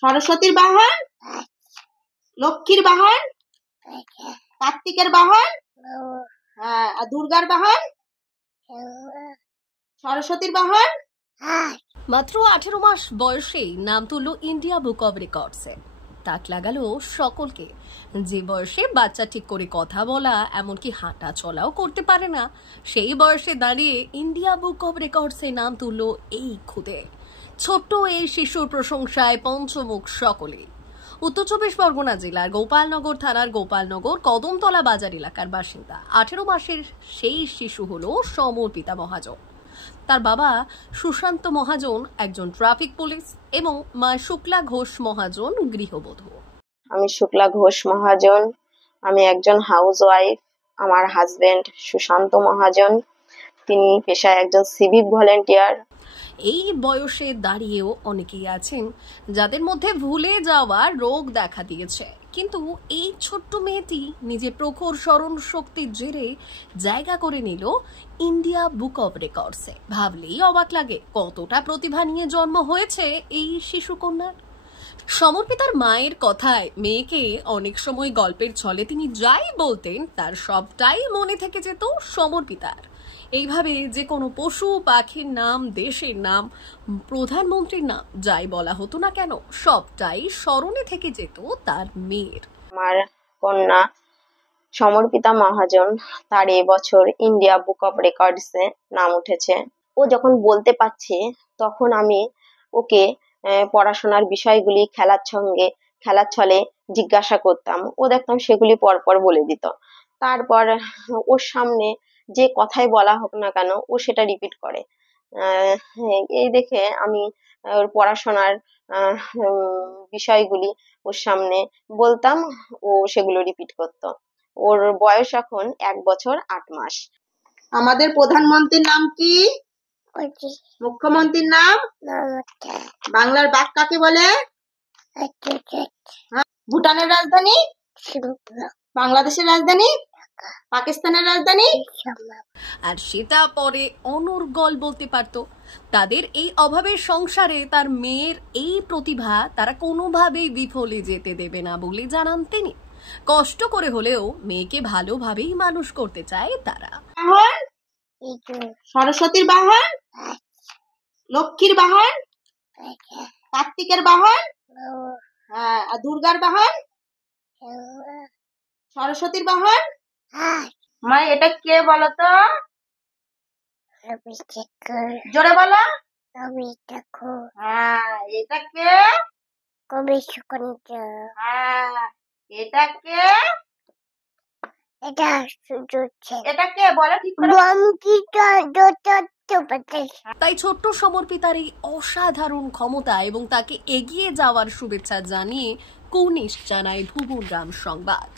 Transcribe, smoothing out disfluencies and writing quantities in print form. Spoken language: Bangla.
সরস্বতীর বাহন, লক্ষ্মীর বাহন, কার্তিকের বাহন, আর দুর্গার বাহন, সরস্বতীর বাহন। মাত্র 18 মাস বয়সেই নাম তুলল ইন্ডিয়া বুক অব রেকর্ডসে। তাক লাগালো সকলকে। যে বয়সে বাচ্চা ঠিক করে কথা বলা এমনকি হাঁটা চলাও করতে পারে না, সেই বয়সে দাঁড়িয়ে ইন্ডিয়া বুক অব রেকর্ডসে নাম তুলল এই খুদে ছোট্ট এই শিশুর প্রশংসায় পঞ্চমুখ সকলে। উত্তর 24 পরগনা জেলার গোপালনগর থানার গোপালনগর কদমতলা বাজার এলাকার বাসিন্দা 18 মাসের সেই শিশু হলো সমর্পিতা মহাজন। তার বাবা সুশান্ত মহাজন একজন ট্রাফিক পুলিশ এবং মা শুক্লা ঘোষ মহাজন গৃহবধূ। আমি শুক্লা ঘোষ মহাজন, আমি একজন হাউস ওয়াইফ। আমার হাজবেন্ড সুশান্ত মহাজন, তিনি পেশায় একজন সিভিক ভলেন্টিয়ার। এই বয়সে দাঁড়িয়েও অনেকেই আছেন যাদের মধ্যে ভুলে যাওয়া রোগ দেখা দিয়েছে, কিন্তু এই ছোট্ট মেয়েটি নিজের প্রখর স্মরণ শক্তির জেরে জায়গা করে নিল ইন্ডিয়া বুক অব রেকর্ডসে। ভাবলেই অবাক লাগে কতটা প্রতিভা নিয়ে জন্ম হয়েছে এই শিশু কন্যার। সমর্পিতার মায়ের কথায় মেয়েকে অনেক সময় গল্পের ছলে তিনি যাই বলতেন তার সবটাই মনে থেকে যেত সমর্পিতার। এইভাবে যে কোনো পশু পাখির নাম, দেশের নাম, প্রধানমন্ত্রীর নাম যাই বলা হতো না কেন সবটাই স্মরণে থেকে যেত তার মেয়ের। আমার কন্যা সমর্পিতা মহাজন, তার এবছর ইন্ডিয়া বুক অব রেকর্ডসে নাম উঠেছে। ও যখন বলতে পারছে তখন আমি ওকে পড়াশোনার বিষয়গুলি খেলার ছলে জিজ্ঞাসা করতাম, ও দেখতাম সেগুলি পরপর বলে দিত। তারপর ওর সামনে যে কথাই বলা হোক না কেন ও সেটা রিপিট করে। এই দেখে আমি ওর পড়াশোনার বিষয়গুলি ওর সামনে বলতাম, ও সেগুলো রিপিট করতো। ওর বয়স এখন 1 বছর 8 মাস। আমাদের প্রধানমন্ত্রীর নাম কি? মুখ্যমন্ত্রীর নাম? বাংলার বাঘ কাকে বলে? ভুটানের রাজধানী? বাংলাদেশের রাজধানী? পাকিস্তানের রাজধানী? আর সেটা পরে অনর্গল বলতে পারত। তাদের এই অভাবের সংসারে তার মেয়ের এই প্রতিভা তারা কোনোভাবেই বিফলে যেতে দেবে না বলে জানান তিনি। কষ্ট করে হলেও মেয়েকে ভালোভাবেই মানুষ করতে চায় তারা। সরস্বতীর বাহন, লক্ষ্মীর বাহন, কার্তিকের বাহন, আর দুর্গার বাহন, সরস্বতীর বাহন। মা এটা কে বলো তো? জোরে বলো। এটা কে? এটা কে? এটা কে বলো ঠিক করে। তাই ছোট্ট সমর্পিতার এই অসাধারণ ক্ষমতা এবং তাকে এগিয়ে যাওয়ার শুভেচ্ছা জানিয়ে কুর্নিশ জানায় ভুবনগ্রাম সংবাদ।